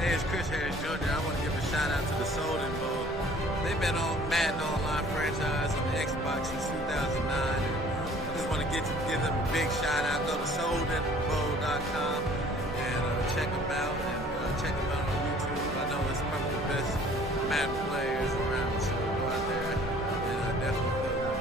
Hey, it's Chris Harris Jr. I want to give a shout out to the Soden Bowl. They've been on Madden Online franchise on the Xbox since 2009. I just want to give them a big shout out. Go to SodenBowl.com and check them out check them out on YouTube. I know it's probably the best Madden players around, so go out there and definitely play them.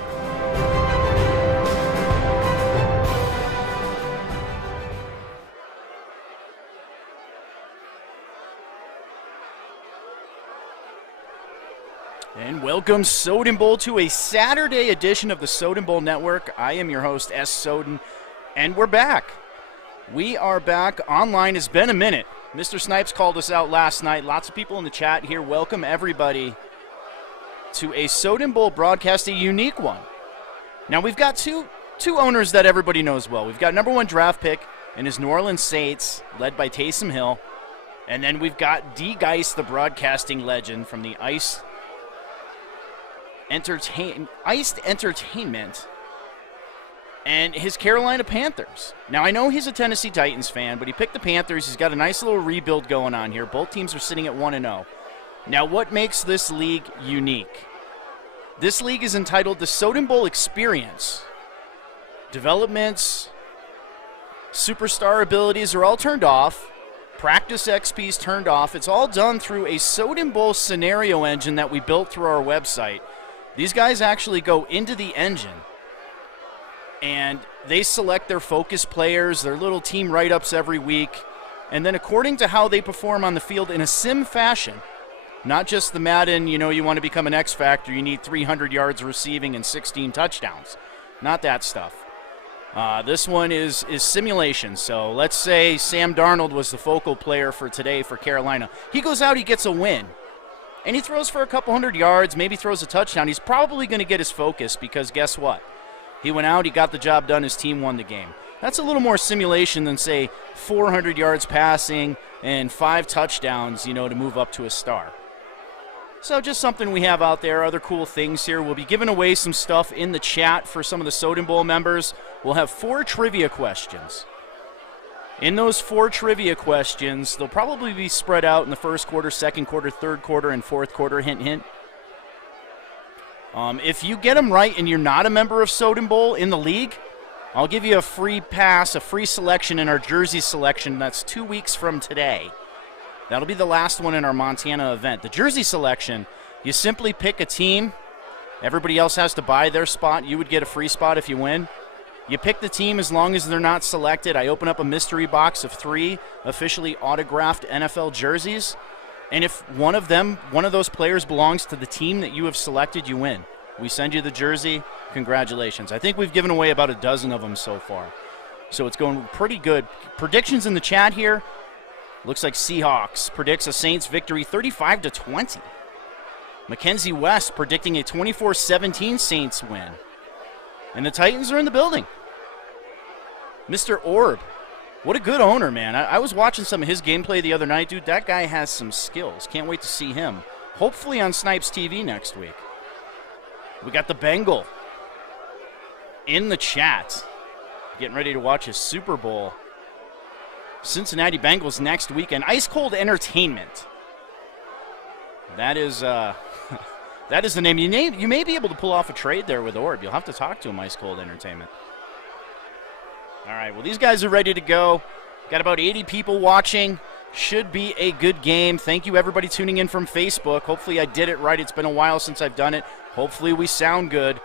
And welcome, Soden Bowl, to a Saturday edition of the Soden Bowl Network. I am your host, S. Soden, and we're back. We are back online. It's been a minute. Mr. Snipes called us out last night. Lots of people in the chat here. Welcome, everybody, to a Soden Bowl broadcast, a unique one. Now, we've got two owners that everybody knows well. We've got number one draft pick in his New Orleans Saints, led by Taysom Hill. And then we've got D. Geist, the broadcasting legend from the Iced Entertainment, and his Carolina Panthers. Now, I know he's a Tennessee Titans fan, but he picked the Panthers. He's got a nice little rebuild going on here. Both teams are sitting at 1-0. Now, what makes this league unique? This league is entitled the Soden Bowl Experience. Developments, superstar abilities are all turned off. Practice XP's turned off. It's all done through a Soden Bowl scenario engine that we built through our website. These guys actually go into the engine, and they select their focus players, their little team write-ups every week, and then according to how they perform on the field in a sim fashion, not just the Madden, you want to become an X Factor, you need 300 yards receiving and 16 touchdowns. Not that stuff. This one is simulation. So let's say Sam Darnold was the focal player for today for Carolina. He goes out, he gets a win. And he throws for a couple hundred yards, maybe throws a touchdown. He's probably going to get his focus because guess what? He went out, he got the job done, his team won the game. That's a little more simulation than, say, 400 yards passing and 5 touchdowns, to move up to a star. So just something we have out there, other cool things here. We'll be giving away some stuff in the chat for some of the Soden Bowl members. We'll have 4 trivia questions. In those 4 trivia questions, they'll probably be spread out in the first quarter, second quarter, third quarter, and fourth quarter. Hint, hint. If you get them right and you're not a member of Soden Bowl in the league, I'll give you a free pass, a free selection in our jersey selection. That's 2 weeks from today. That'll be the last one in our Montana event. The jersey selection, you simply pick a team. Everybody else has to buy their spot. You would get a free spot if you win. You pick the team as long as they're not selected. I open up a mystery box of 3 officially autographed NFL jerseys. And if one of those players belongs to the team that you have selected, you win. We send you the jersey. Congratulations. I think we've given away about a dozen of them so far. So it's going pretty good. Predictions in the chat here. Looks like Seahawks predicts a Saints victory 35-20. Mackenzie West predicting a 24-17 Saints win. And the Titans are in the building. Mr. Orb, what a good owner, man. I was watching some of his gameplay the other night. Dude, that guy has some skills. Can't wait to see him. Hopefully on Snipes TV next week. We got the Bengal in the chat. Getting ready to watch his Super Bowl. Cincinnati Bengals next weekend. Ice Cold Entertainment. That is that is the name. You may be able to pull off a trade there with Orb. You'll have to talk to him, Ice Cold Entertainment. All right, well, these guys are ready to go. Got about 80 people watching. Should be a good game. Thank you, everybody tuning in from Facebook. Hopefully I did it right. It's been a while since I've done it. Hopefully we sound good.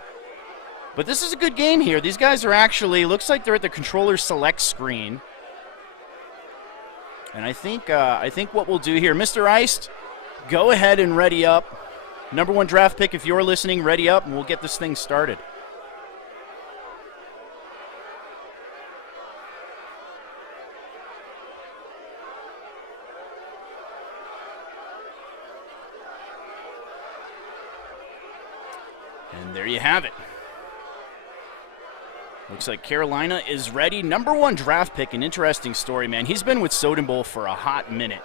But this is a good game here. These guys are actually, looks like they're at the controller select screen. And I think what we'll do here, Mr. Iced, go ahead and ready up. Number one draft pick, if you're listening, ready up, and we'll get this thing started. And there you have it. Looks like Carolina is ready. Number one draft pick, an interesting story, man. He's been with Soden Bowl for a hot minute.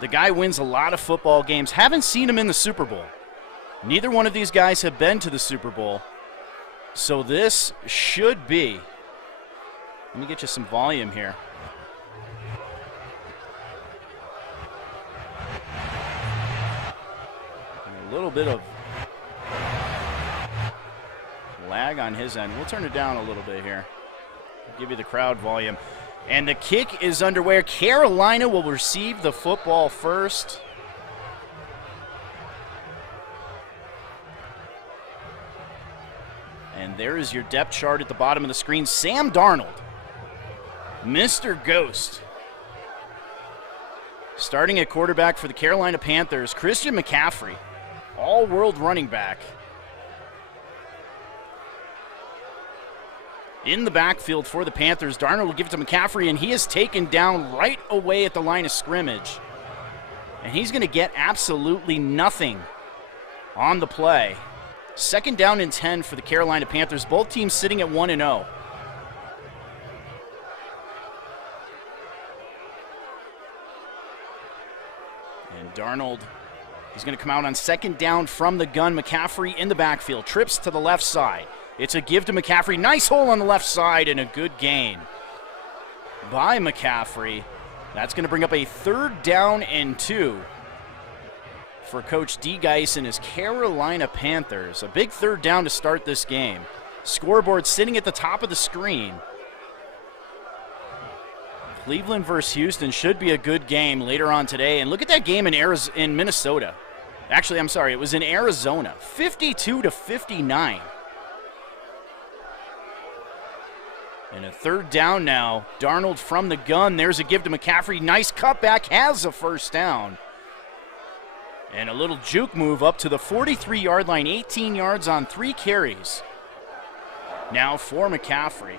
The guy wins a lot of football games. Haven't seen him in the Super Bowl. Neither one of these guys have been to the Super Bowl. So this should be... Let me get you some volume here. A little bit of lag on his end. We'll turn it down a little bit here. Give you the crowd volume. And the kick is underway. Carolina will receive the football first. And there is your depth chart at the bottom of the screen. Sam Darnold, Mr. Ghost. Starting at quarterback for the Carolina Panthers, Christian McCaffrey, all-world running back. In the backfield for the Panthers, Darnold will give it to McCaffrey, and he is taken down right away at the line of scrimmage. And he's going to get absolutely nothing on the play. Second down and 10 for the Carolina Panthers. Both teams sitting at 1-0. And Darnold, he's going to come out on second down from the gun. McCaffrey in the backfield, trips to the left side. It's a give to McCaffrey. Nice hole on the left side and a good gain by McCaffrey. That's going to bring up a third down and 2 for Coach D. Geis and his Carolina Panthers. A big third down to start this game. Scoreboard sitting at the top of the screen. Cleveland versus Houston should be a good game later on today. And look at that game in Minnesota. Actually, I'm sorry, it was in Arizona. 52-59. And a third down now. Darnold from the gun. There's a give to McCaffrey. Nice cutback, has a first down. And a little juke move up to the 43-yard line. 18 yards on 3 carries. Now for McCaffrey.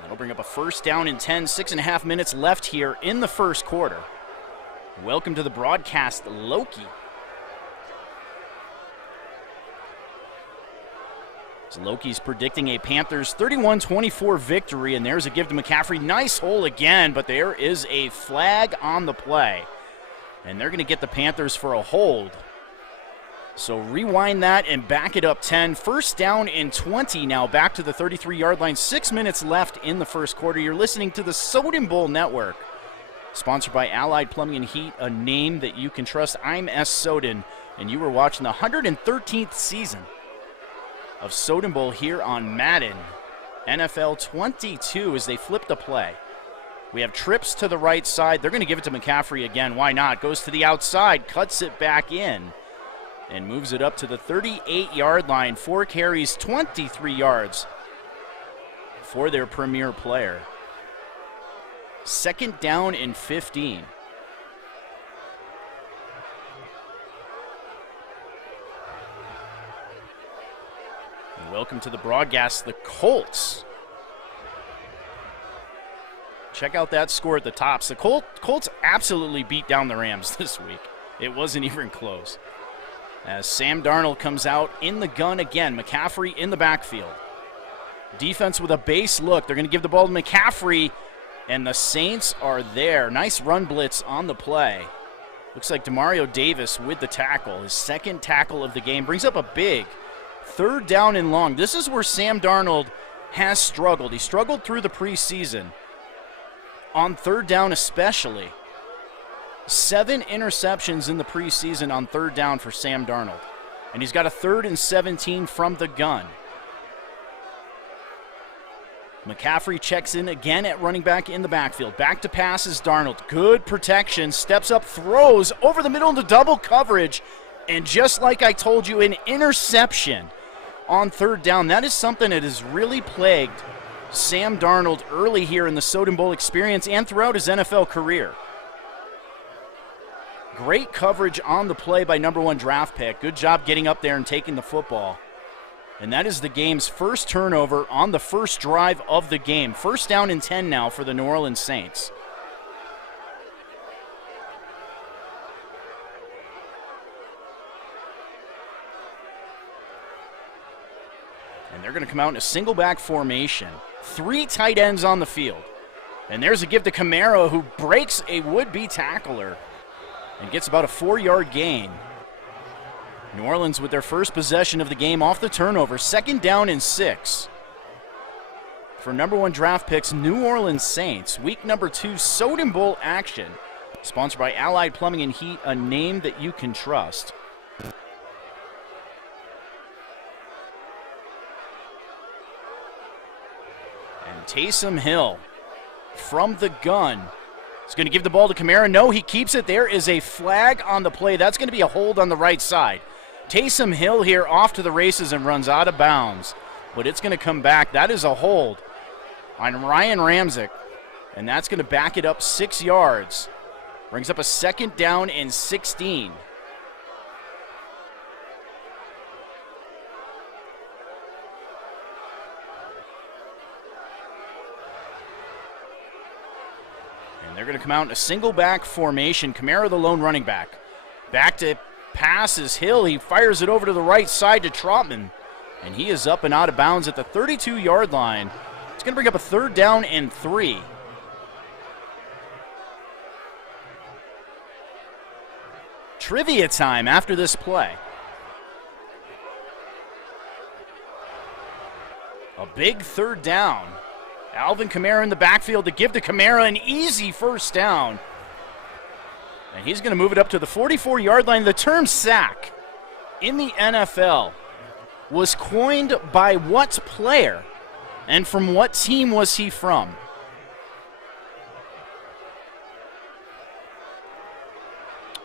That'll bring up a first down and 10. 6.5 minutes left here in the first quarter. Welcome to the broadcast, Loki. So Loki's predicting a Panthers 31-24 victory, and there's a give to McCaffrey. Nice hole again, but there is a flag on the play. And they're going to get the Panthers for a hold. So rewind that and back it up 10. First down and 20 now, back to the 33-yard line. 6 minutes left in the first quarter. You're listening to the Soden Bowl Network. Sponsored by Allied Plumbing and Heat, a name that you can trust. I'm S. Soden, and you were watching the 113th season of Soden Bowl here on Madden NFL 22 as they flip the play. We have trips to the right side. They're going to give it to McCaffrey again. Why not? Goes to the outside, cuts it back in, and moves it up to the 38-yard line. 4 carries, 23 yards for their premier player. Second down and 15. And welcome to the broadcast, the Colts. Check out that score at the top. The Colts absolutely beat down the Rams this week. It wasn't even close. As Sam Darnold comes out in the gun again. McCaffrey in the backfield. Defense with a base look. They're going to give the ball to McCaffrey. And the Saints are there. Nice run blitz on the play. Looks like Demario Davis with the tackle. His second tackle of the game. Brings up a big third down and long. This is where Sam Darnold has struggled. He struggled through the preseason. On third down especially. 7 interceptions in the preseason on third down for Sam Darnold. And he's got a 3rd and 17 from the gun. McCaffrey checks in again at running back in the backfield. Back to pass is Darnold. Good protection. Steps up, throws over the middle into double coverage. And just like I told you, an interception on third down. That is something that has really plagued Sam Darnold early here in the Soden Bowl experience and throughout his NFL career. Great coverage on the play by number 1 draft pick. Good job getting up there and taking the football. And that is the game's first turnover on the first drive of the game. First down and 10 now for the New Orleans Saints. And they're going to come out in a single back formation. 3 tight ends on the field. And there's a give to Camaro, who breaks a would-be tackler and gets about a 4-yard gain. New Orleans with their first possession of the game off the turnover. Second down and 6. for number 1 draft picks, New Orleans Saints. Week number 2 Soden Bowl action. Sponsored by Allied Plumbing and Heat, a name that you can trust. And Taysom Hill from the gun. He's going to give the ball to Kamara. No, he keeps it. There is a flag on the play. That's going to be a hold on the right side. Taysom Hill here off to the races and runs out of bounds. But it's going to come back. That is a hold on Ryan Ramczyk. And that's going to back it up 6 yards. Brings up a 2nd down and 16. And they're going to come out in a single back formation. Kamara, the lone running back. Back to pass is Hill. He fires it over to the right side to Trotman. And he is up and out of bounds at the 32-yard line. It's going to bring up a 3rd down and 3. Trivia time after this play. A big 3rd down. Alvin Kamara in the backfield to give to Kamara an easy 1st down. And he's going to move it up to the 44-yard line. The term sack in the NFL was coined by what player? And from what team was he from?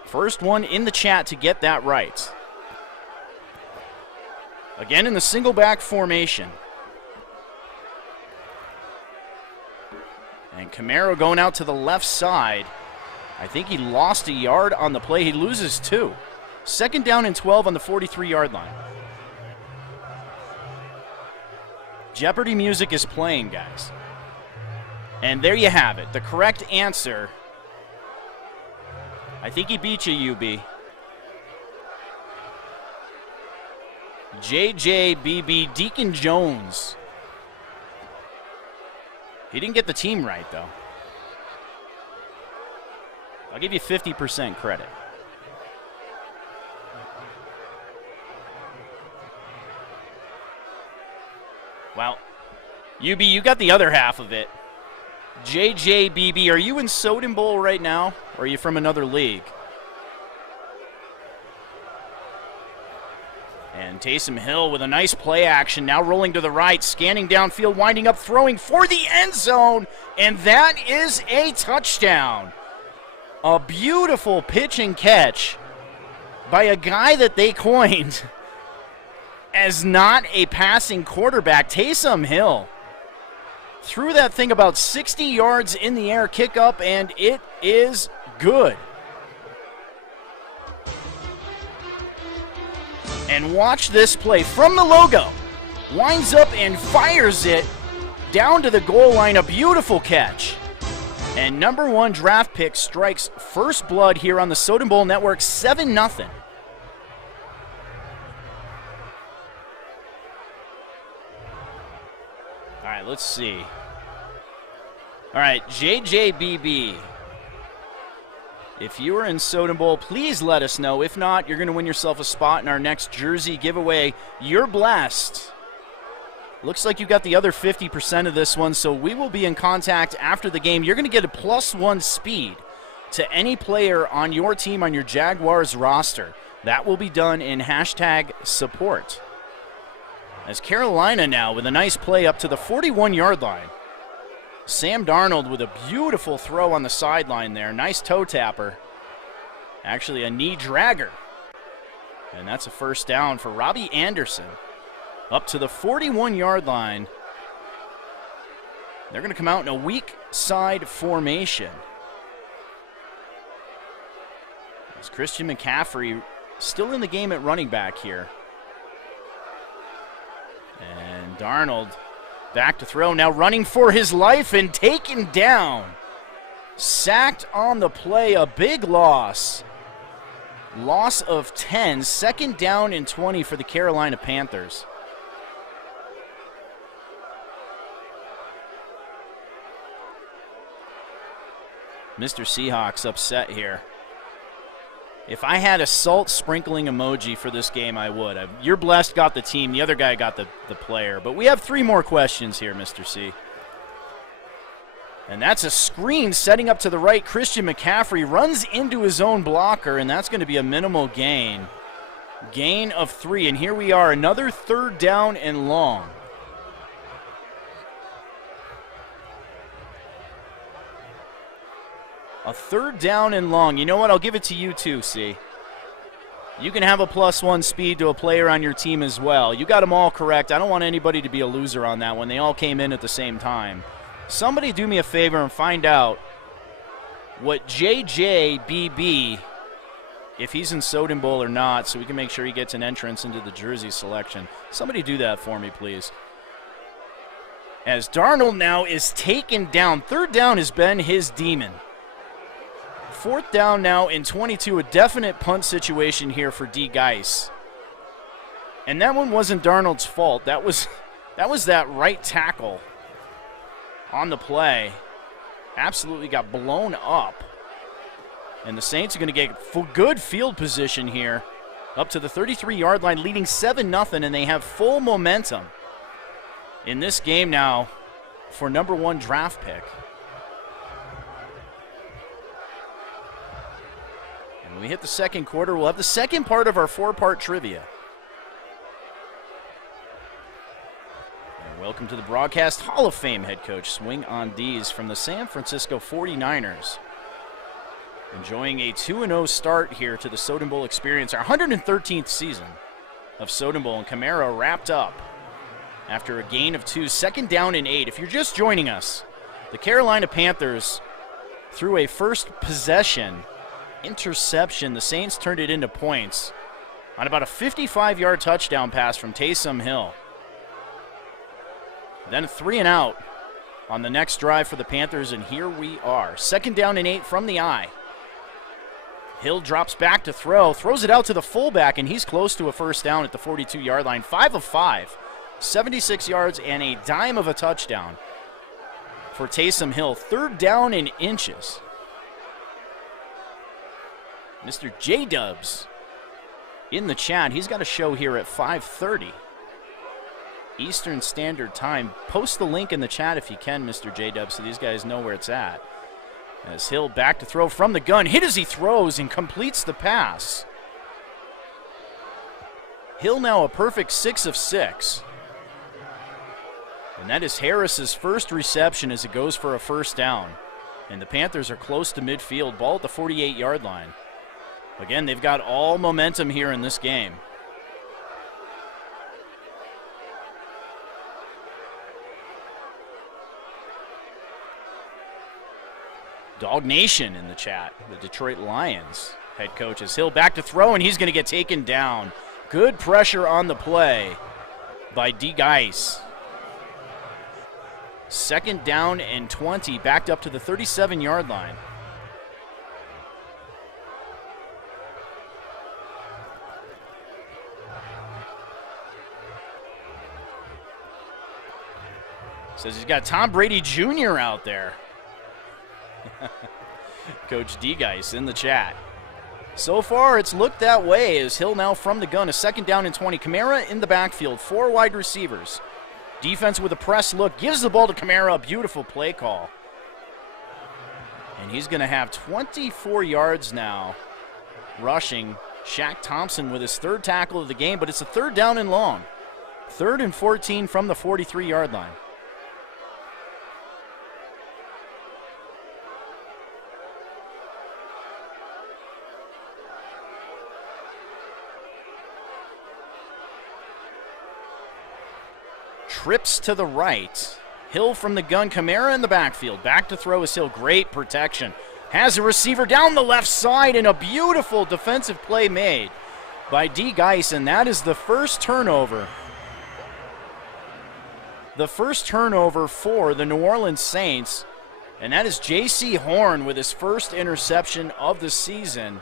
First one in the chat to get that right. Again in the single back formation. And Kamara going out to the left side. I think he lost a yard on the play. He loses 2. 2nd down and 12 on the 43-yard line. Jeopardy music is playing, guys. And there you have it. The correct answer. I think he beat you, UB. JJBB Deacon Jones. He didn't get the team right, though. I'll give you 50% credit. Well, UB, you got the other half of it. JJBB, are you in Soden Bowl right now, or are you from another league? And Taysom Hill with a nice play action, now rolling to the right, scanning downfield, winding up, throwing for the end zone, and that is a touchdown. A beautiful pitch and catch by a guy that they coined as not a passing quarterback, Taysom Hill. Threw that thing about 60 yards in the air, kick up, and it is good. And watch this play from the logo. Winds up and fires it down to the goal line. A beautiful catch. And number 1 draft pick strikes first blood here on the Soden Bowl Network, 7-0. All right, let's see. All right, JJBB. If you are in Soden Bowl, please let us know. If not, you're going to win yourself a spot in our next jersey giveaway. You're blessed. Looks like you got the other 50% of this one, so we will be in contact after the game. You're going to get a +1 speed to any player on your team on your Jaguars roster. That will be done in #support. As Carolina now with a nice play up to the 41-yard line. Sam Darnold with a beautiful throw on the sideline there. Nice toe tapper. Actually a knee dragger. And that's a 1st down for Robbie Anderson. Up to the 41-yard line. They're going to come out in a weak side formation. As Christian McCaffrey still in the game at running back here. And Darnold back to throw, now running for his life and taken down. Sacked on the play, a big loss. Loss of 10, 2nd down and 20 for the Carolina Panthers. Mr. Seahawks upset here. If I had a salt sprinkling emoji for this game, I would. You're blessed got the team. The other guy got the player. But we have 3 more questions here, Mr. C. And that's a screen setting up to the right. Christian McCaffrey runs into his own blocker, and that's going to be a minimal gain. Gain of 3, and here we are, another 3rd down and long. A 3rd down and long. You know what? I'll give it to you too, C. You can have a +1 speed to a player on your team as well. You got them all correct. I don't want anybody to be a loser on that one. They all came in at the same time. Somebody do me a favor and find out what JJBB, if he's in Soden Bowl or not, so we can make sure he gets an entrance into the jersey selection. Somebody do that for me, please. As Darnold now is taken down. 3rd down has been his demon. 4th down now in 22, a definite punt situation here for D. Geis. And that one wasn't Darnold's fault. That was that right tackle on the play. Absolutely got blown up. And the Saints are going to get good field position here up to the 33-yard line, leading 7-0, and they have full momentum in this game now for #1 draft pick. And when we hit the second quarter, we'll have the second part of our 4-part trivia. Welcome to the broadcast, Hall of Fame head coach, Swing on D's from the San Francisco 49ers. Enjoying a 2-0 start here to the Soden Bowl experience, our 113th season of Soden Bowl, and Kamara wrapped up after a gain of 2, 2nd down and 8. If you're just joining us, the Carolina Panthers threw a first possession interception. The Saints turned it into points on about a 55-yard touchdown pass from Taysom Hill. Then a 3-and-out on the next drive for the Panthers, and here we are. 2nd down and 8 from the I. Hill drops back to throw, throws it out to the fullback, and he's close to a 1st down at the 42-yard line. 5 of 5, 76 yards and a dime of a touchdown for Taysom Hill. 3rd down and inches. Mr. J-Dubs in the chat. He's got a show here at 5:30. Eastern Standard Time. Post the link in the chat if you can, Mr. J-Dub, so these guys know where it's at. As Hill back to throw from the gun. Hit as he throws and completes the pass. Hill now a perfect 6 of 6. And that is Harris's first reception as it goes for a 1st down. And the Panthers are close to midfield. Ball at the 48-yard line. Again, they've got all momentum here in this game. Dog Nation in the chat. The Detroit Lions head coach is Hill back to throw, and he's going to get taken down. Good pressure on the play by D. Geis. 2nd down and 20, backed up to the 37-yard line. Says he's got Tom Brady Jr. out there. Coach D. Geis in the chat. So far, it's looked that way as Hill now from the gun. A 2nd down and 20. Kamara in the backfield. 4 wide receivers. Defense with a press look. Gives the ball to Kamara. A beautiful play call. And he's going to have 24 yards now rushing. Shaq Thompson with his 3rd tackle of the game, but it's a 3rd down and long. 3rd and 14 from the 43-yard line. Trips to the right. Hill from the gun. Kamara in the backfield. Back to throw is Hill. Great protection. Has a receiver down the left side, and a beautiful defensive play made by D. Geis, and that is the first turnover. The first turnover for the New Orleans Saints, and that is J.C. Horn with his first interception of the season.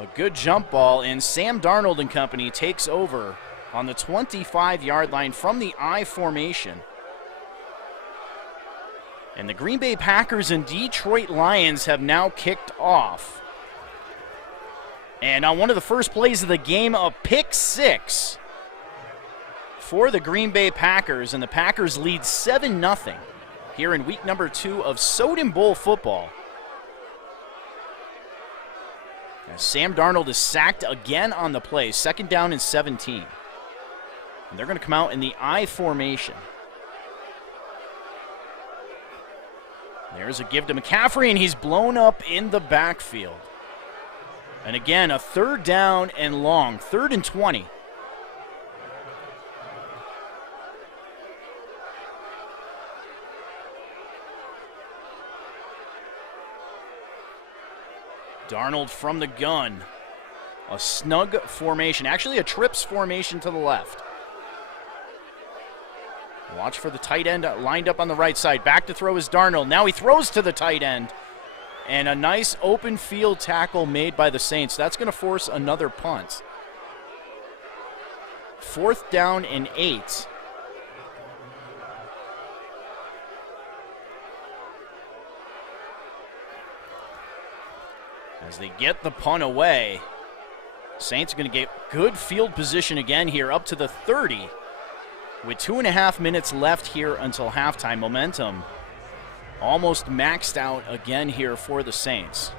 A good jump ball, and Sam Darnold and company takes over on the 25-yard line from the I formation. And the Green Bay Packers and Detroit Lions have now kicked off. And on one of the first plays of the game, a pick 6 for the Green Bay Packers, and the Packers lead 7-0 here in week number 2 of Soden Bowl football. As Sam Darnold is sacked again on the play, 2nd down and 17. And they're going to come out in the I formation. There's a give to McCaffrey, and he's blown up in the backfield. And again, a 3rd down and long, 3rd and 20. Darnold from the gun. A snug formation, actually a trips formation to the left. Watch for the tight end lined up on the right side. Back to throw is Darnold. Now he throws to the tight end. And a nice open field tackle made by the Saints. That's going to force another punt. 4th down and 8. As they get the punt away, Saints are going to get good field position again here up to the 30. With 2.5 minutes left here until halftime, momentum almost maxed out again here for the Saints.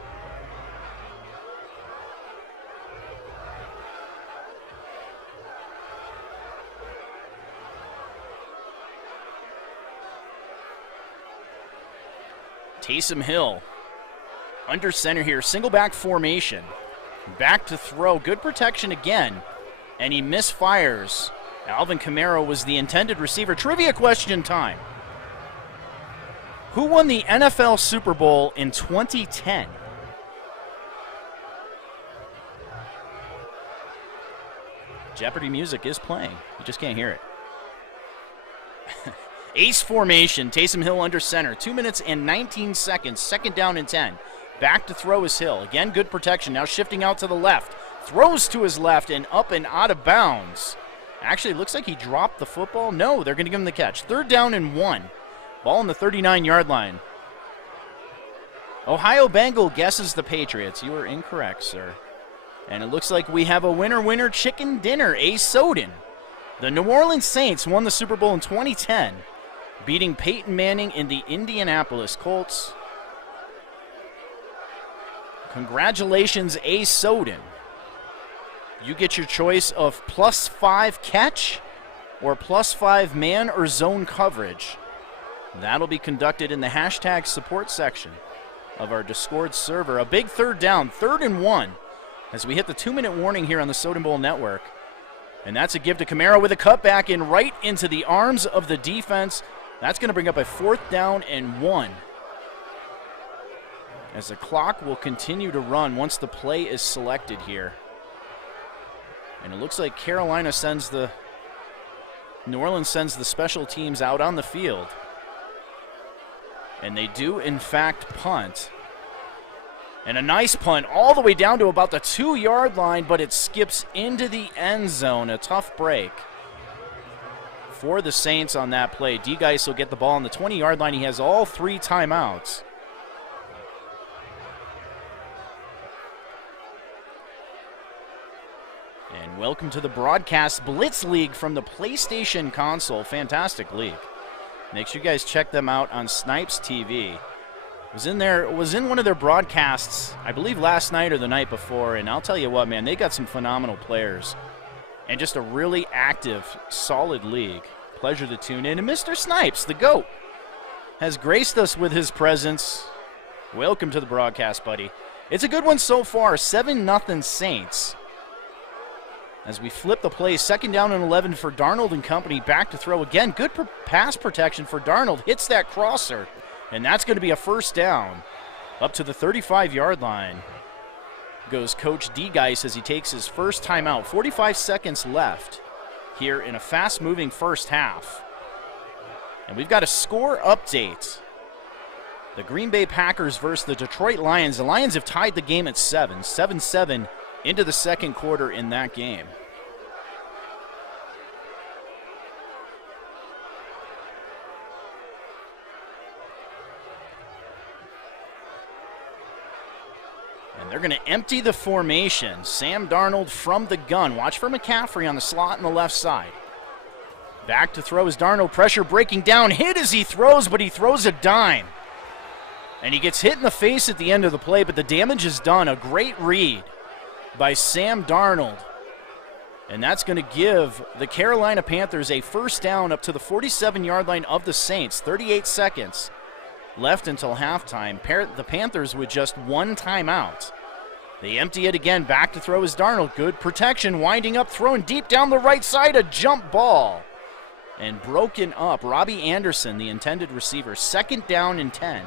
Taysom Hill under center here, single back formation. Back to throw, good protection again, and he misfires. Alvin Kamara was the intended receiver. Trivia question time. Who won the NFL Super Bowl in 2010? Jeopardy music is playing. You just can't hear it. Ace formation, Taysom Hill under center. 2 minutes and 19 seconds, 2nd down and 10. Back to throw is Hill. Again, good protection. Now shifting out to the left. Throws to his left and up and out of bounds. Actually, it looks like he dropped the football. No, they're going to give him the catch. 3rd down and 1. Ball on the 39-yard line. Ohio Bengal guesses the Patriots. You are incorrect, sir. And it looks like we have a winner chicken dinner, a Soden. The New Orleans Saints won the Super Bowl in 2010, beating Peyton Manning in the Indianapolis Colts. Congratulations, a Soden. You get your choice of +5 catch or +5 man or zone coverage. That'll be conducted in the hashtag support section of our Discord server. A big 3rd down, 3rd and 1, as we hit the 2-minute warning here on the Soden Bowl Network. And that's a give to Kamara with a cutback in right into the arms of the defense. That's going to bring up a 4th down and 1. As the clock will continue to run once the play is selected here. And it looks like New Orleans sends the special teams out on the field. And they do, in fact, punt. And a nice punt all the way down to about the 2-yard line, but it skips into the end zone. A tough break for the Saints on that play. D-Geis will get the ball on the 20-yard line. He has all 3 timeouts. And welcome to the Broadcast Blitz League from the PlayStation console. Fantastic league. Make sure you guys check them out on Snipes TV. Was in one of their broadcasts, I believe last night or the night before, and I'll tell you what, man, they got some phenomenal players. And just a really active, solid league. Pleasure to tune in. And Mr. Snipes, the GOAT, has graced us with his presence. Welcome to the broadcast, buddy. It's a good one so far, 7-0 Saints. As we flip the play, 2nd down and 11 for Darnold and company. Back to throw again. Good pass protection for Darnold. Hits that crosser. And that's going to be a 1st down. Up to the 35-yard line goes Coach D-Geis as he takes his first timeout. 45 seconds left here in a fast-moving first half. And we've got a score update. The Green Bay Packers versus the Detroit Lions. The Lions have tied the game at 7-7 into the second quarter in that game. And they're going to empty the formation. Sam Darnold from the gun. Watch for McCaffrey on the slot on the left side. Back to throw is Darnold. Pressure breaking down. Hit as he throws, but he throws a dime. And he gets hit in the face at the end of the play, but the damage is done. A great read by Sam Darnold. And that's going to give the Carolina Panthers a first down up to the 47-yard line of the Saints. 38 seconds left until halftime. The Panthers with just one timeout. They empty it again. Back to throw is Darnold. Good protection. Winding up, throwing deep down the right side. A jump ball. And broken up. Robbie Anderson, the intended receiver. 2nd down and 10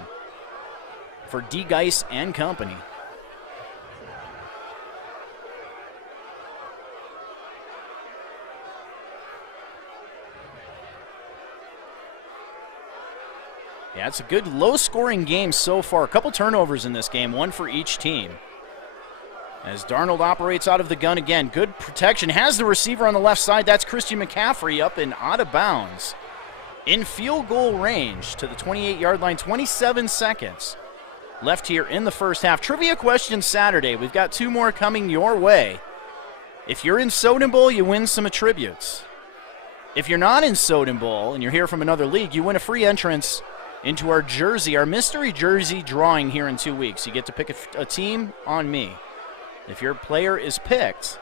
for D. Geis and company. Yeah, it's a good low-scoring game so far. A couple turnovers in this game, one for each team. As Darnold operates out of the gun again. Good protection. Has the receiver on the left side. That's Christian McCaffrey up and out of bounds. In field goal range to the 28-yard line. 27 seconds left here in the first half. Trivia question Saturday. We've got 2 more coming your way. If you're in Soden Bowl, you win some attributes. If you're not in Soden Bowl and you're here from another league, you win a free entrance into our jersey, our mystery jersey drawing here in 2 weeks. You get to pick a team on me. If your player is picked,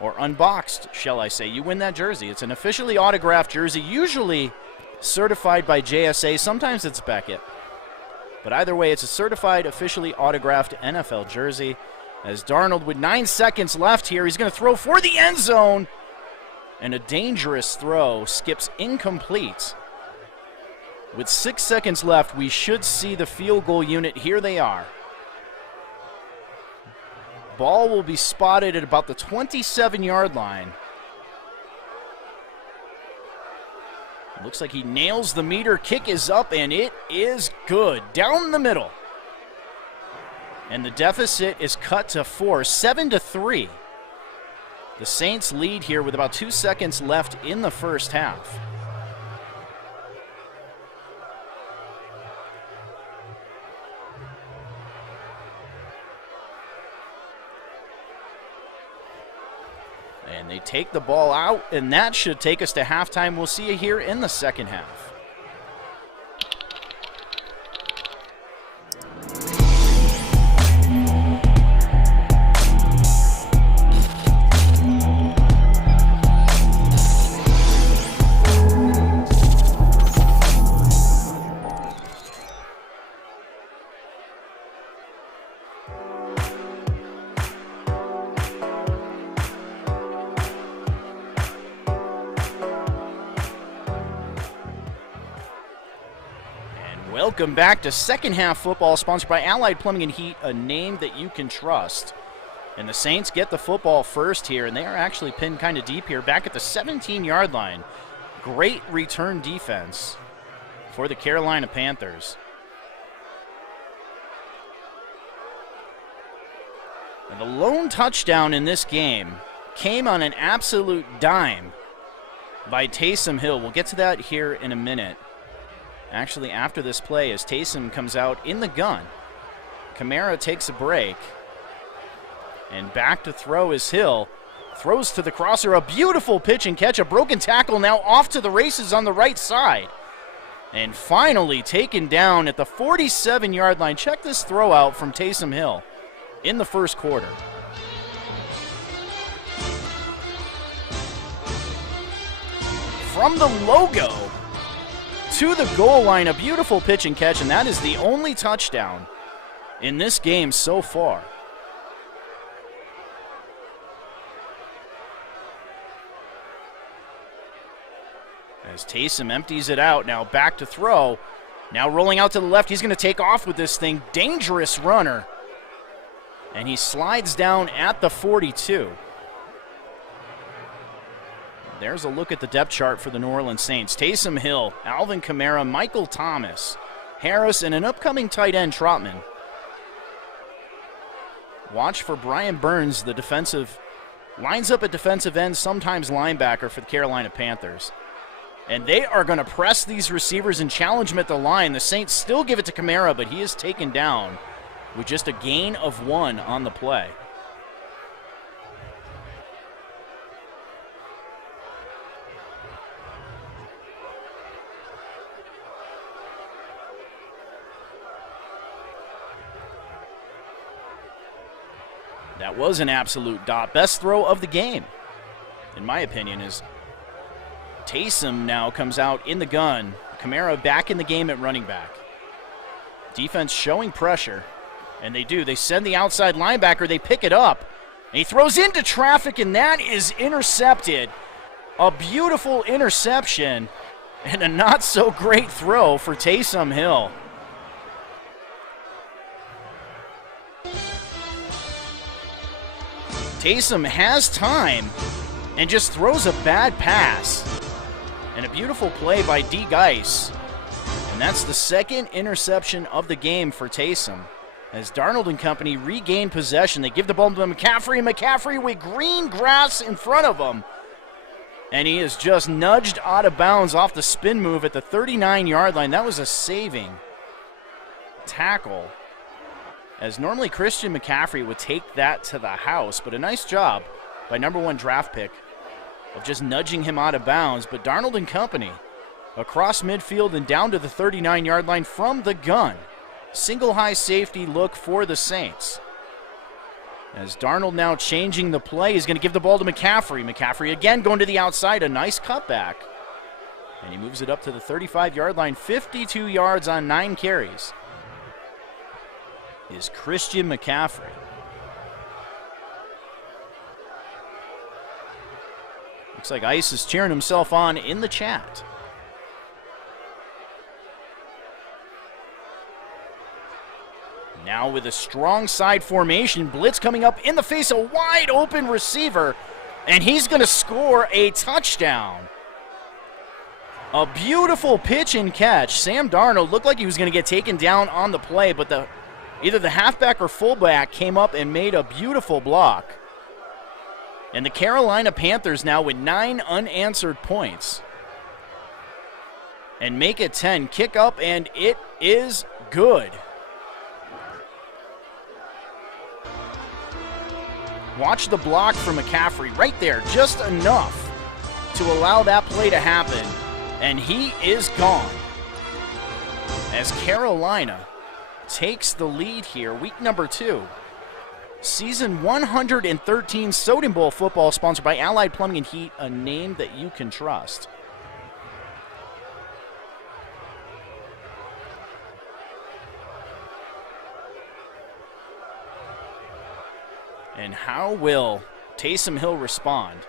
or unboxed, shall I say, you win that jersey. It's an officially autographed jersey, usually certified by JSA. Sometimes it's Beckett. But either way, it's a certified, officially autographed NFL jersey. As Darnold, with 9 seconds left here, he's going to throw for the end zone. And a dangerous throw skips incomplete. With 6 seconds left, we should see the field goal unit. Here they are. Ball will be spotted at about the 27-yard line. Looks like he nails the meter. Kick is up, and it is good. Down the middle. And the deficit is cut to 4, 7-3. The Saints lead here with about 2 seconds left in the first half. And they take the ball out, and that should take us to halftime. We'll see you here in the second half. Welcome back to second half football, sponsored by Allied Plumbing and Heat, a name that you can trust. And the Saints get the football first here, and they are actually pinned kind of deep here, back at the 17-yard line. Great return defense for the Carolina Panthers. And the lone touchdown in this game came on an absolute dime by Taysom Hill. We'll get to that here in a minute. Actually, after this play, as Taysom comes out in the gun, Kamara takes a break. And back to throw is Hill. Throws to the crosser, a beautiful pitch and catch, a broken tackle, now off to the races on the right side. And finally taken down at the 47-yard line. Check this throw out from Taysom Hill in the first quarter. From the logo to the goal line, a beautiful pitch and catch, and that is the only touchdown in this game so far. As Taysom empties it out, now back to throw. Now rolling out to the left, he's going to take off with this thing. Dangerous runner. And he slides down at the 42. There's a look at the depth chart for the New Orleans Saints. Taysom Hill, Alvin Kamara, Michael Thomas, Harris, and an upcoming tight end, Trotman. Watch for Brian Burns, the defensive, lines up at defensive end, sometimes linebacker for the Carolina Panthers. And they are going to press these receivers and challenge them at the line. The Saints still give it to Kamara, but he is taken down with just a gain of 1 on the play. That was an absolute dot. Best throw of the game, in my opinion, is Taysom now comes out in the gun. Kamara back in the game at running back. Defense showing pressure, and they do. They send the outside linebacker. They pick it up, and he throws into traffic, and that is intercepted. A beautiful interception and a not-so-great throw for Taysom Hill. Taysom has time and just throws a bad pass. And a beautiful play by D. Geis. And that's the second interception of the game for Taysom. As Darnold and company regain possession, they give the ball to McCaffrey. McCaffrey with green grass in front of him. And he is just nudged out of bounds off the spin move at the 39-yard line. That was a saving tackle, as normally Christian McCaffrey would take that to the house. But a nice job by #1 draft pick of just nudging him out of bounds. But Darnold and company across midfield and down to the 39-yard line from the gun. Single high safety look for the Saints. As Darnold now changing the play, he's going to give the ball to McCaffrey. McCaffrey again going to the outside, a nice cutback. And he moves it up to the 35-yard line, 52 yards on 9 carries. Is Christian McCaffrey. Looks like Ice is cheering himself on in the chat. Now with a strong side formation, blitz coming up in the face, a wide open receiver, and he's going to score a touchdown. A beautiful pitch and catch. Sam Darnold looked like he was going to get taken down on the play, but either the halfback or fullback came up and made a beautiful block. And the Carolina Panthers now with 9 unanswered points. And make it 10. Kick up, and it is good. Watch the block from McCaffrey right there, just enough to allow that play to happen. And he is gone. As Carolina takes the lead here, week #2. Season 113 Soden Bowl football, sponsored by Allied Plumbing and Heat, a name that you can trust. And how will Taysom Hill respond?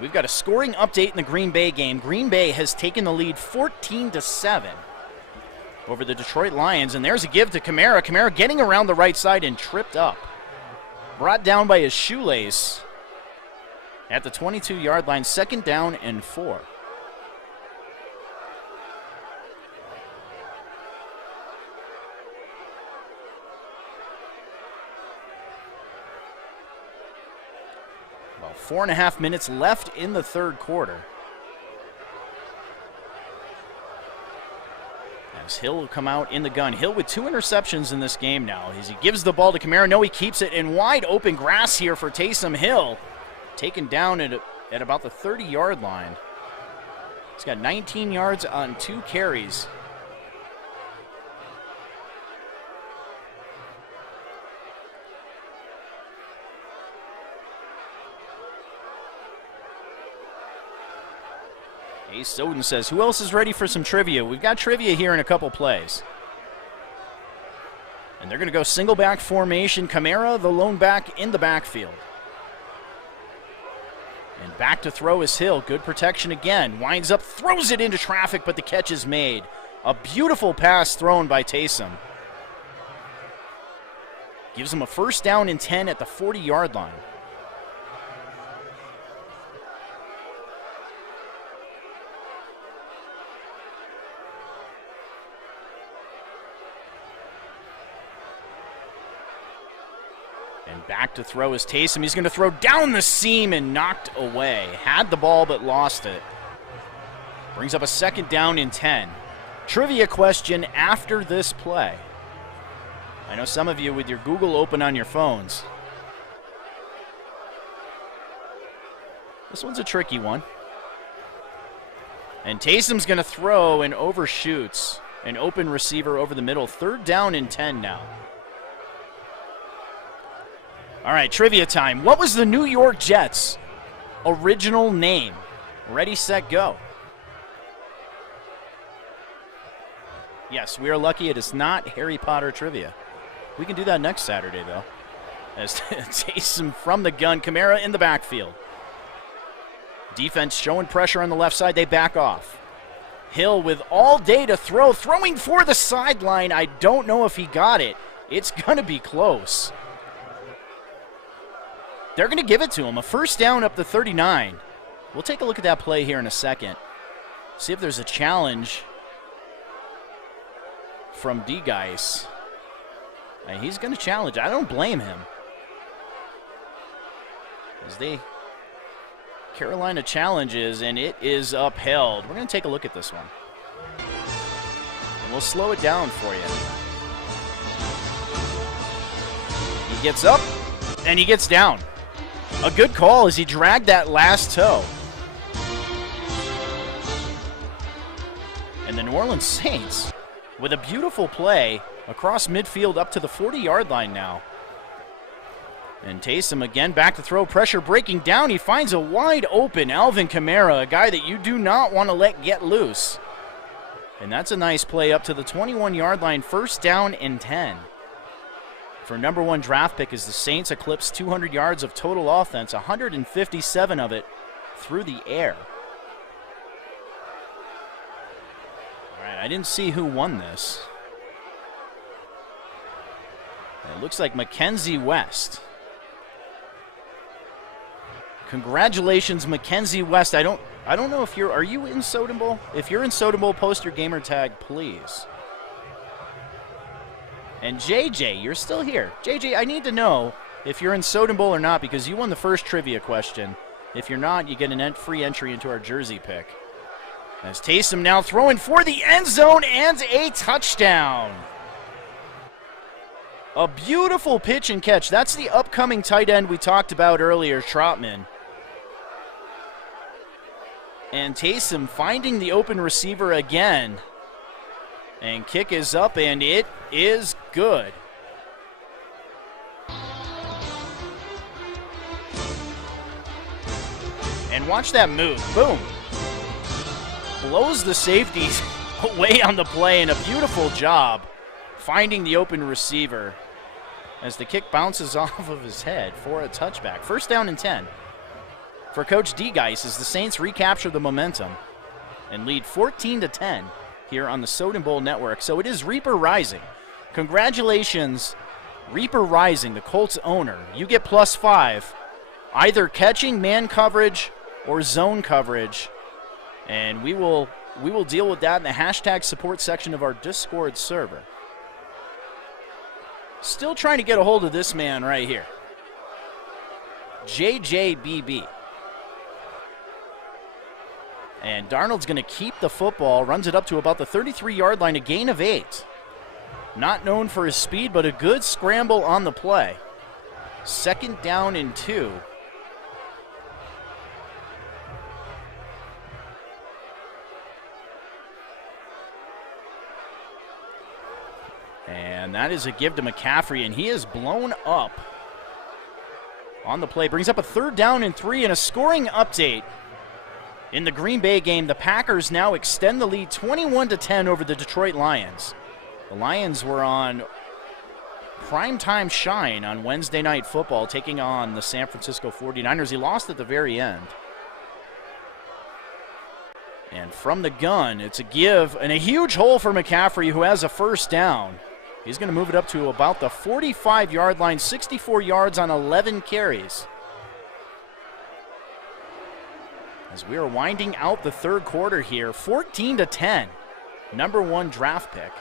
We've got a scoring update in the Green Bay game. Green Bay has taken the lead 14-7 over the Detroit Lions. And there's a give to Kamara. Kamara getting around the right side and tripped up. Brought down by his shoelace at the 22-yard line. 2nd down and 4. Well, 4.5 minutes left in the 3rd quarter. As Hill will come out in the gun. Hill with 2 interceptions in this game now. As he gives the ball to Kamara. No, he keeps it in wide open grass here for Taysom Hill. Taken down at about the 30-yard line. He's got 19 yards on 2 carries. Ace Soden says, who else is ready for some trivia? We've got trivia here in a couple plays. And they're going to go single back formation. Kamara, the lone back in the backfield. And back to throw is Hill. Good protection again. Winds up, throws it into traffic, but the catch is made. A beautiful pass thrown by Taysom. Gives him a 1st down and 10 at the 40-yard line. And back to throw is Taysom. He's going to throw down the seam and knocked away. Had the ball but lost it. Brings up a 2nd down and 10. Trivia question after this play. I know some of you with your Google open on your phones. This one's a tricky one. And Taysom's going to throw and overshoots an open receiver over the middle. 3rd down and 10 now. All right, trivia time. What was the New York Jets' original name? Ready, set, go. Yes, we are lucky it is not Harry Potter trivia. We can do that next Saturday, though. As Taysom from the gun, Kamara in the backfield. Defense showing pressure on the left side. They back off. Hill with all day to throw, throwing for the sideline. I don't know if he got it. It's going to be close. They're going to give it to him. A first down up to 39. We'll take a look at that play here in a second. See if there's a challenge from D-Geis. He's going to challenge. I don't blame him. As Carolina challenges, and it is upheld. We're going to take a look at this one. And we'll slow it down for you. He gets up, and he gets down. A good call as he dragged that last toe. And the New Orleans Saints, with a beautiful play across midfield up to the 40-yard line now. And Taysom again back to throw, pressure breaking down. He finds a wide open Alvin Kamara, a guy that you do not want to let get loose. And that's a nice play up to the 21-yard line, first down and 10. For number one draft pick as the Saints eclipse 200 yards of total offense, 157 of it through the air. All right, I didn't see who won this. It looks like Mackenzie West. Congratulations, Mackenzie West. I don't know if are you in Soden Bowl? If you're in Soden Bowl, post your gamer tag, please. And JJ, you're still here. JJ, I need to know if you're in Soden Bowl or not because you won the first trivia question. If you're not, you get an free entry into our jersey pick. As Taysom now throwing for the end zone and a touchdown. A beautiful pitch and catch. That's the upcoming tight end we talked about earlier, Trotman. And Taysom finding the open receiver again. And kick is up, and it is good. And watch that move. Boom. Blows the safeties away on the play, and a beautiful job finding the open receiver as the kick bounces off of his head for a touchback. First down and 10 for Coach D-Geis as the Saints recapture the momentum and lead 14-10 here on the Soden Bowl Network. So it is Reaper Rising. Congratulations, Reaper Rising, the Colts owner. You get +5, either catching man coverage or zone coverage, and we will deal with that in the hashtag support section of our Discord server. Still trying to get a hold of this man right here, JJBB. And Darnold's going to keep the football, runs it up to about the 33-yard line, a gain of 8. Not known for his speed, but a good scramble on the play. Second down and 2. And that is a give to McCaffrey, and he is blown up on the play. Brings up a third down and 3 and a scoring update. In the Green Bay game, the Packers now extend the lead 21-10 over the Detroit Lions. The Lions were on primetime shine on Wednesday Night Football, taking on the San Francisco 49ers. He lost at the very end. And from the gun, it's a give and a huge hole for McCaffrey, who has a first down. He's going to move it up to about the 45-yard line, 64 yards on 11 carries. As we are winding out the third quarter here, 14-10, number one draft pick.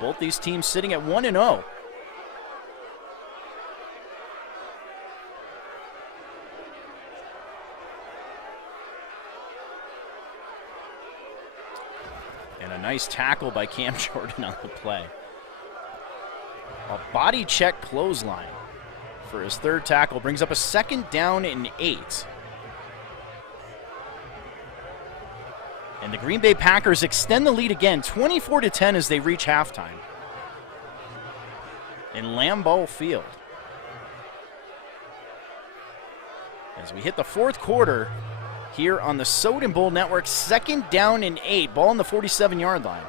Both these teams sitting at 1-0. And a nice tackle by Cam Jordan on the play. A body check clothesline for his third tackle brings up a second down and 8. And the Green Bay Packers extend the lead again, 24-10 as they reach halftime in Lambeau Field. As we hit the fourth quarter here on the Soden Bowl Network, 2nd down and 8, ball on the 47-yard line.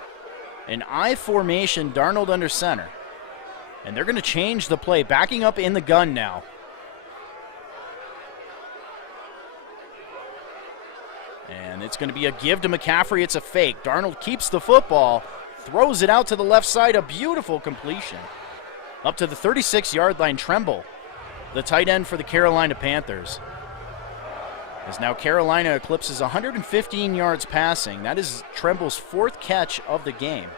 An I formation, Darnold under center. And they're going to change the play, backing up in the gun now. And it's going to be a give to McCaffrey. It's a fake. Darnold keeps the football, throws it out to the left side, a beautiful completion. Up to the 36-yard line, Tremble, the tight end for the Carolina Panthers. As now Carolina eclipses 115 yards passing. That is Tremble's 4th catch of the game.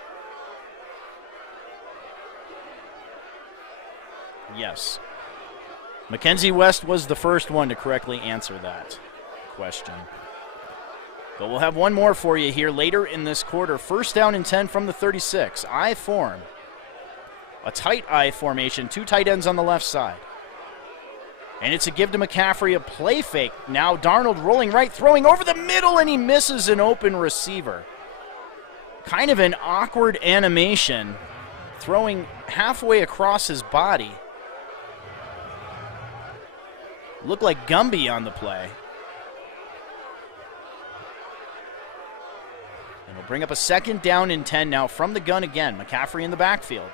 Yes. Mackenzie West was the first one to correctly answer that question. But we'll have one more for you here later in this quarter. 1st down and 10 from the 36. I form. A tight I formation. 2 tight ends on the left side. And it's a give to McCaffrey, a play fake. Now Darnold rolling right, throwing over the middle, and he misses an open receiver. Kind of an awkward animation, throwing halfway across his body. Looked like Gumby on the play. And we'll bring up a 2nd down and 10 now from the gun again. McCaffrey in the backfield.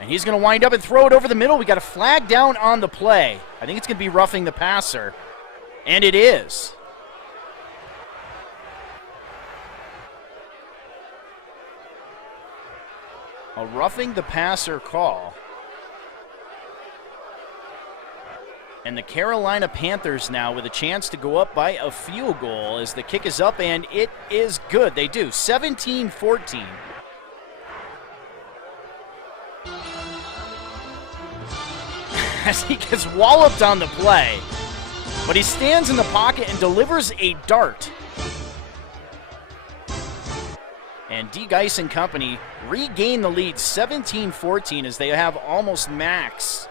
And he's going to wind up and throw it over the middle. We got a flag down on the play. I think it's going to be roughing the passer. And it is. A roughing the passer call. And the Carolina Panthers now with a chance to go up by a field goal as the kick is up, and it is good. They do. 17-14. As he gets walloped on the play. But he stands in the pocket and delivers a dart. And D. Geis and company regain the lead 17-14 as they have almost maxed.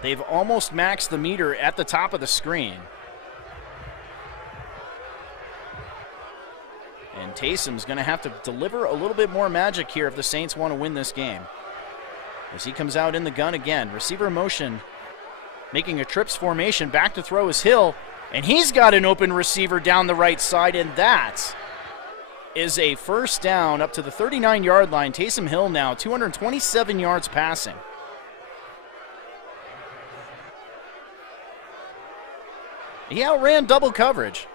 They've almost maxed the meter at the top of the screen. And Taysom's going to have to deliver a little bit more magic here if the Saints want to win this game. As he comes out in the gun again. Receiver motion, making a trips formation. Back to throw is Hill. And he's got an open receiver down the right side. And that is a 1st down up to the 39-yard line. Taysom Hill now 227 yards passing. He outran double coverage.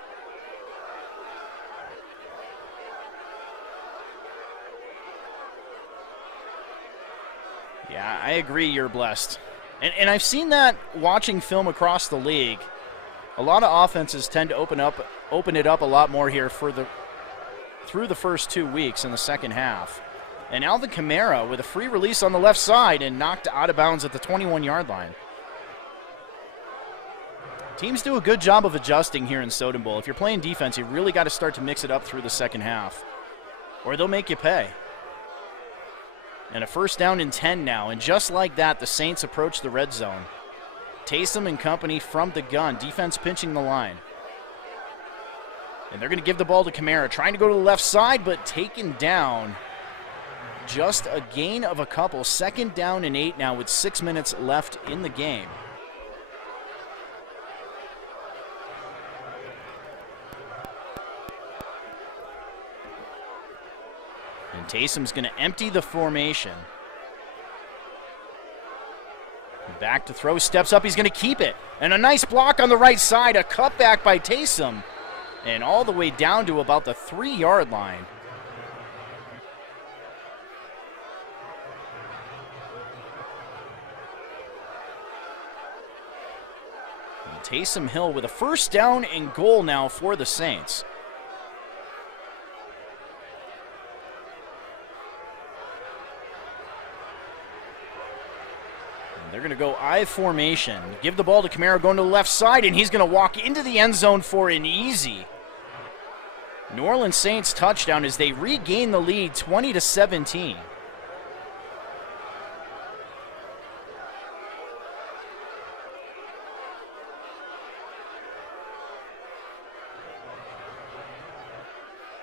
Yeah, I agree you're blessed. And I've seen that watching film across the league. A lot of offenses tend to open it up a lot more here through the first 2 weeks in the second half. And Alvin Kamara with a free release on the left side and knocked out of bounds at the 21-yard line. Teams do a good job of adjusting here in Soden Bowl. If you're playing defense, you really got to start to mix it up through the second half, or they'll make you pay. And a 1st down and 10 now. And just like that, the Saints approach the red zone. Taysom and company from the gun. Defense pinching the line. And they're going to give the ball to Kamara. Trying to go to the left side, but taken down. Just a gain of a couple. 2nd down and 8 now with 6 minutes left in the game. And Taysom's going to empty the formation. Back to throw, steps up, he's going to keep it. And a nice block on the right side, a cutback by Taysom. And all the way down to about the 3-yard line. And Taysom Hill with a 1st down and goal now for the Saints. They're going to go I formation. Give the ball to Kamara going to the left side, and he's going to walk into the end zone for an easy New Orleans Saints touchdown as they regain the lead 20-17.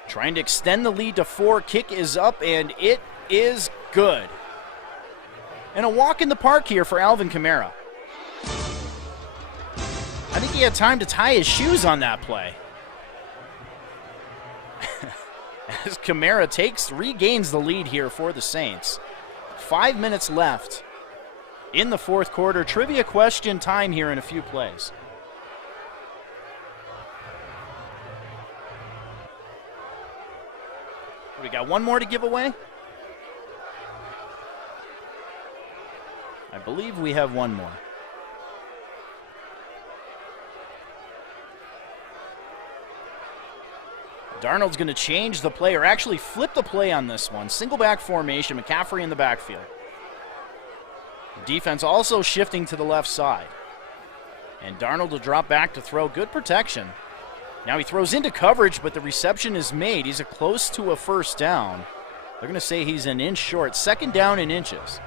Trying to extend the lead to 4. Kick is up, and it is good. And a walk in the park here for Alvin Kamara. I think he had time to tie his shoes on that play. As Kamara regains the lead here for the Saints. 5 minutes left in the fourth quarter. Trivia question time here in a few plays. We got one more to give away? I believe we have one more. Darnold's going to change the play, or actually flip the play on this one. Single back formation, McCaffrey in the backfield. Defense also shifting to the left side. And Darnold will drop back to throw. Good protection. Now he throws into coverage, but the reception is made. He's close to a first down. They're going to say he's an inch short. Second down in inches.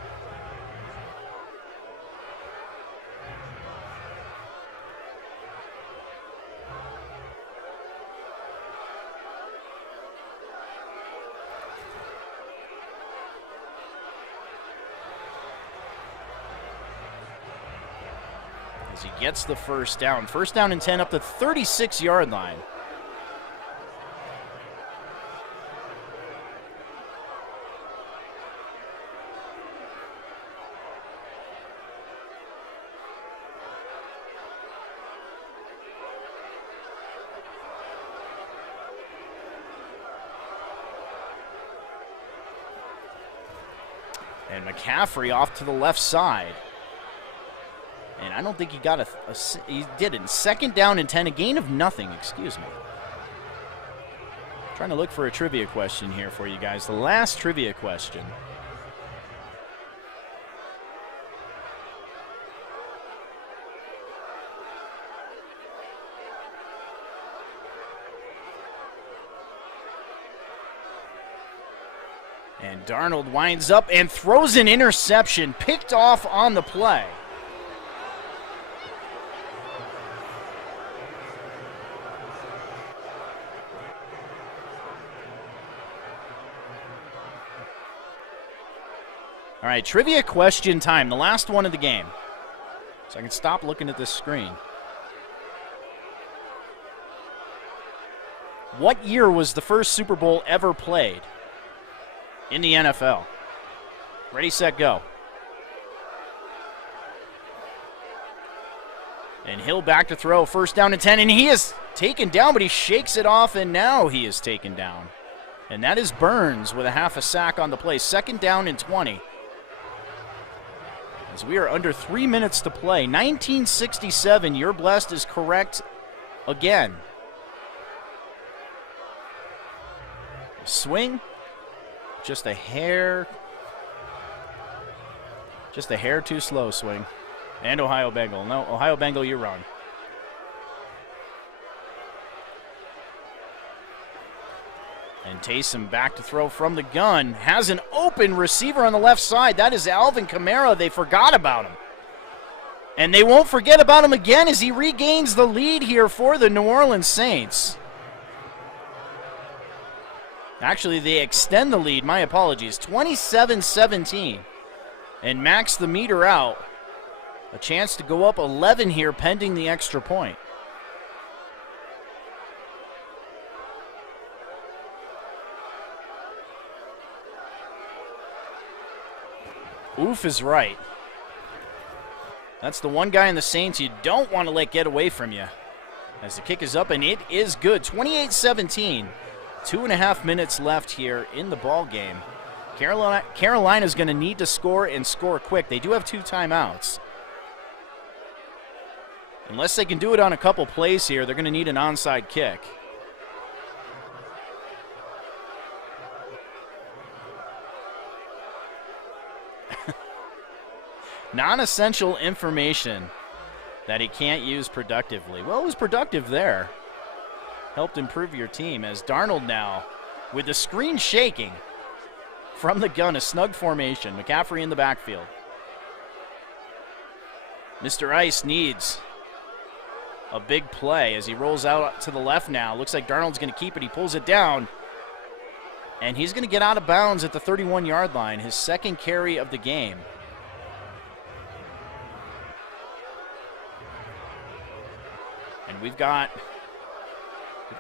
As he gets the first down. First down and 10 up the 36-yard line. And McCaffrey off to the left side. And I don't think he got he did it. Second down and 10, a gain of nothing, excuse me. Trying to look for a trivia question here for you guys. The last trivia question. And Darnold winds up and throws an interception, picked off on the play. All right, trivia question time, the last one of the game. So I can stop looking at this screen. What year was the first Super Bowl ever played in the NFL? Ready, set, go. And Hill back to throw, first down and 10, and he is taken down, but he shakes it off, and now he is taken down. And that is Burns with a half a sack on the play. Second down and 20. As we are under 3 minutes to play. 1967, you're blessed is correct again. Swing, just a hair too slow swing. And Ohio Bengal. No, Ohio Bengal, you're wrong. And Taysom back to throw from the gun. Has an open receiver on the left side. That is Alvin Kamara. They forgot about him. And they won't forget about him again as he regains the lead here for the New Orleans Saints. Actually, they extend the lead. My apologies. 27-17. And max the meter out. A chance to go up 11 here pending the extra point. Oof is right. That's the one guy in the Saints you don't want to let get away from you. As the kick is up, and it is good. 28-17. 2.5 minutes left here in the ball game. Carolina's going to need to score and score quick. They do have 2 timeouts. Unless they can do it on a couple plays here, they're going to need an onside kick. Non-essential information that he can't use productively. Well, it was productive there. Helped improve your team as Darnold now with the screen shaking from the gun, a snug formation. McCaffrey in the backfield. Mr. Ice needs a big play as he rolls out to the left now. Looks like Darnold's going to keep it. He pulls it down. And he's going to get out of bounds at the 31-yard line, his second carry of the game. And we've got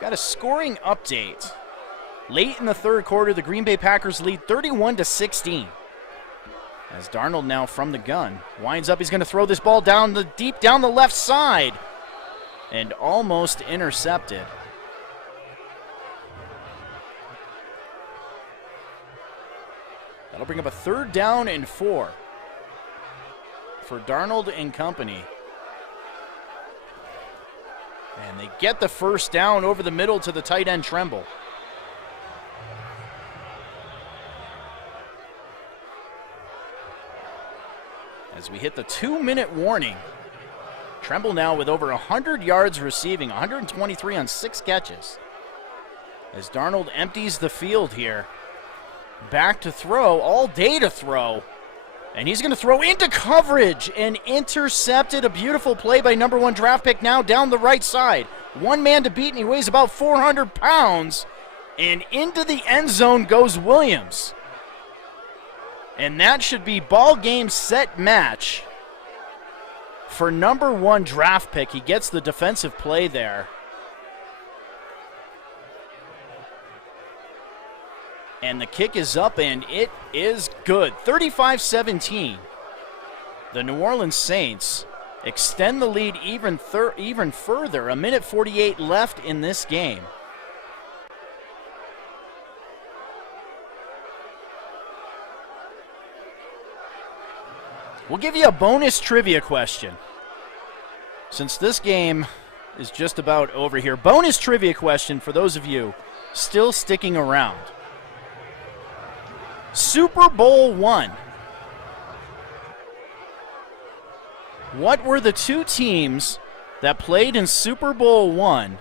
a scoring update. Late in the third quarter, the Green Bay Packers lead 31-16. As Darnold now from the gun winds up, he's going to throw this ball deep down the left side, and almost intercepted. That'll bring up a 3rd down and 4 for Darnold and company. And they get the first down over the middle to the tight end Tremble. As we hit the 2-minute warning, Tremble now with over 100 yards receiving, 123 on 6 catches. As Darnold empties the field here. Back to throw, all day to throw. And he's going to throw into coverage and intercepted. A beautiful play by number 1 draft pick now down the right side. One man to beat, and he weighs about 400 pounds. And into the end zone goes Williams. And that should be ball game set match for number 1 draft pick. He gets the defensive play there. And the kick is up, and it is good. 35-17. The New Orleans Saints extend the lead even further. 1:48 left in this game. We'll give you a bonus trivia question. Since this game is just about over here, bonus trivia question for those of you still sticking around. Super Bowl I. What were the 2 teams that played in Super Bowl I,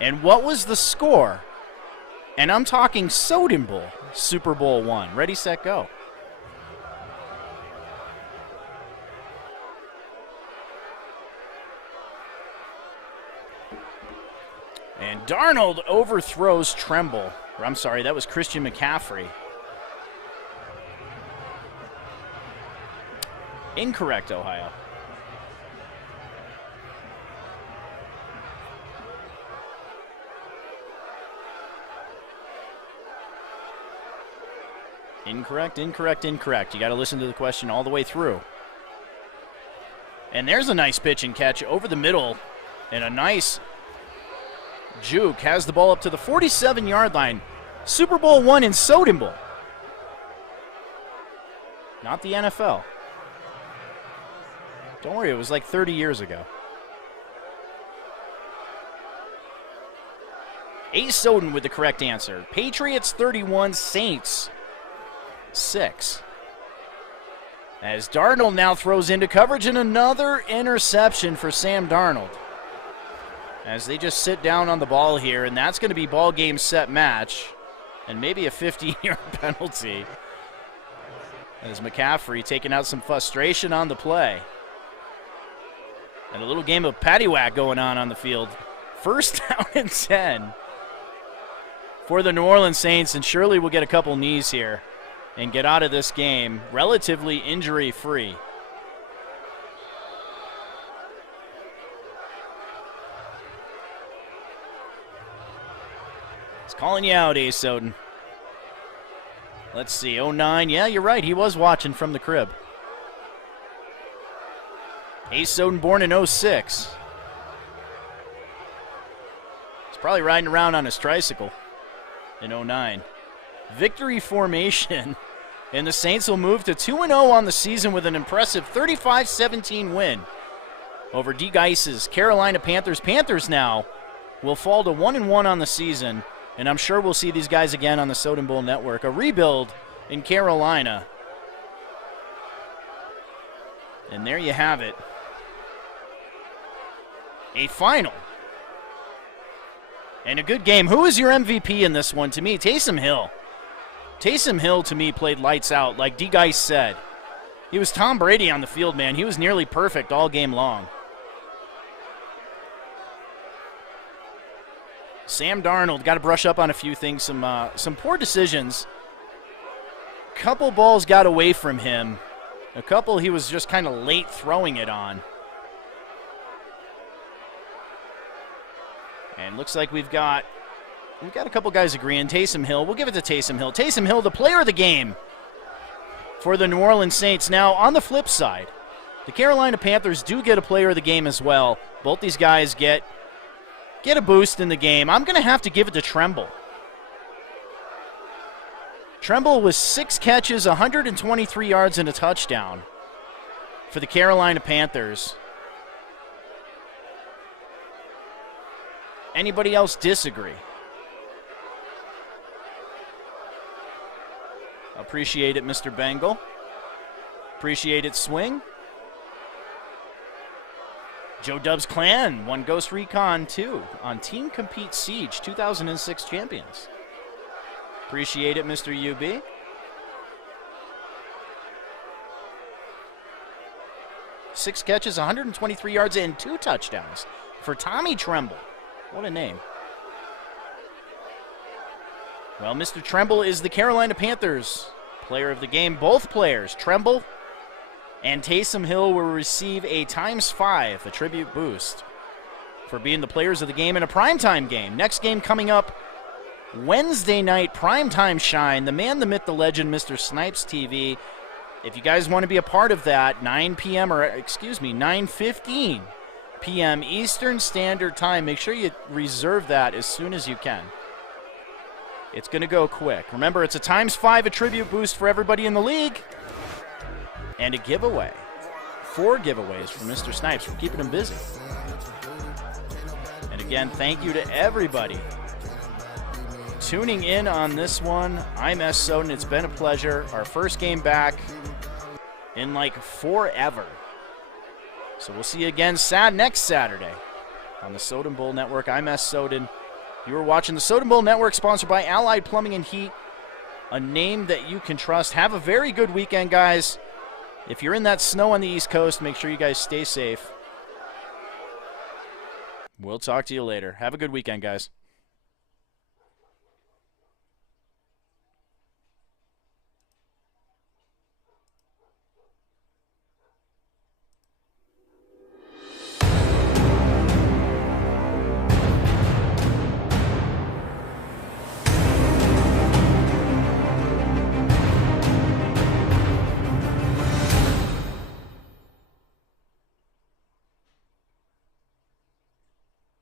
and what was the score? And I'm talking Soden Bowl, Super Bowl I. Ready, set, go. And Darnold overthrows Tremble. I'm sorry, that was Christian McCaffrey. Incorrect, Ohio. Incorrect. You got to listen to the question all the way through. And there's a nice pitch and catch over the middle. And a nice juke has the ball up to the 47-yard line. Super Bowl I in Soden Bowl. Not the NFL. Don't worry, it was like 30 years ago. Ace Soden with the correct answer. Patriots 31, Saints 6. As Darnold now throws into coverage, and another interception for Sam Darnold. As they just sit down on the ball here, and that's going to be ball game set match, and maybe a 15-yard penalty. As McCaffrey taking out some frustration on the play. And a little game of paddywhack going on the field. 1st down and 10 for the New Orleans Saints, and surely we'll get a couple knees here and get out of this game relatively injury-free. It's calling you out, Ace Soden. Let's see, 09. Yeah, you're right. He was watching from the crib. Ace Soden born in 06. He's probably riding around on his tricycle in 09. Victory formation, and the Saints will move to 2-0 on the season with an impressive 35-17 win over D. Geis's Carolina Panthers. Panthers now will fall to 1-1 on the season, and I'm sure we'll see these guys again on the Soden Bowl Network. A rebuild in Carolina. And there you have it. A final. And a good game. Who is your MVP in this one? To me, Taysom Hill. Taysom Hill, to me, played lights out, like D. Geis said. He was Tom Brady on the field, man. He was nearly perfect all game long. Sam Darnold got to brush up on a few things, some poor decisions. Couple balls got away from him. A couple he was just kind of late throwing it on. And looks like we've got a couple guys agreeing. Taysom Hill. We'll give it to Taysom Hill. Taysom Hill, the player of the game for the New Orleans Saints. Now, on the flip side, the Carolina Panthers do get a player of the game as well. Both these guys get a boost in the game. I'm going to have to give it to Tremble. Tremble with 6 catches, 123 yards, and a touchdown for the Carolina Panthers. Anybody else disagree? Appreciate it, Mr. Bengal. Appreciate it, Swing. Joe Dubs Clan won Ghost Recon 2 on Team Compete Siege, 2006 champions. Appreciate it, Mr. UB. Six catches, 123 yards, and 2 touchdowns for Tommy Tremble. What a name. Well, Mr. Tremble is the Carolina Panthers player of the game. Both players, Tremble and Taysom Hill, will receive a ×5 attribute boost for being the players of the game in a primetime game. Next game coming up Wednesday night, primetime shine. The man, the myth, the legend, Mr. Snipes TV. If you guys want to be a part of that, 9:15 p.m. Eastern Standard Time. Make sure you reserve that as soon as you can. It's going to go quick. Remember, it's a ×5 attribute boost for everybody in the league. And a giveaway. 4 giveaways from Mr. Snipes for keeping him busy. And again, thank you to everybody tuning in on this one. I'm S. Soden. It's been a pleasure. Our first game back in like forever. So we'll see you again next Saturday on the Soden Bowl Network. I'm S. Soden. You are watching the Soden Bowl Network, sponsored by Allied Plumbing and Heat, a name that you can trust. Have a very good weekend, guys. If you're in that snow on the East Coast, make sure you guys stay safe. We'll talk to you later. Have a good weekend, guys.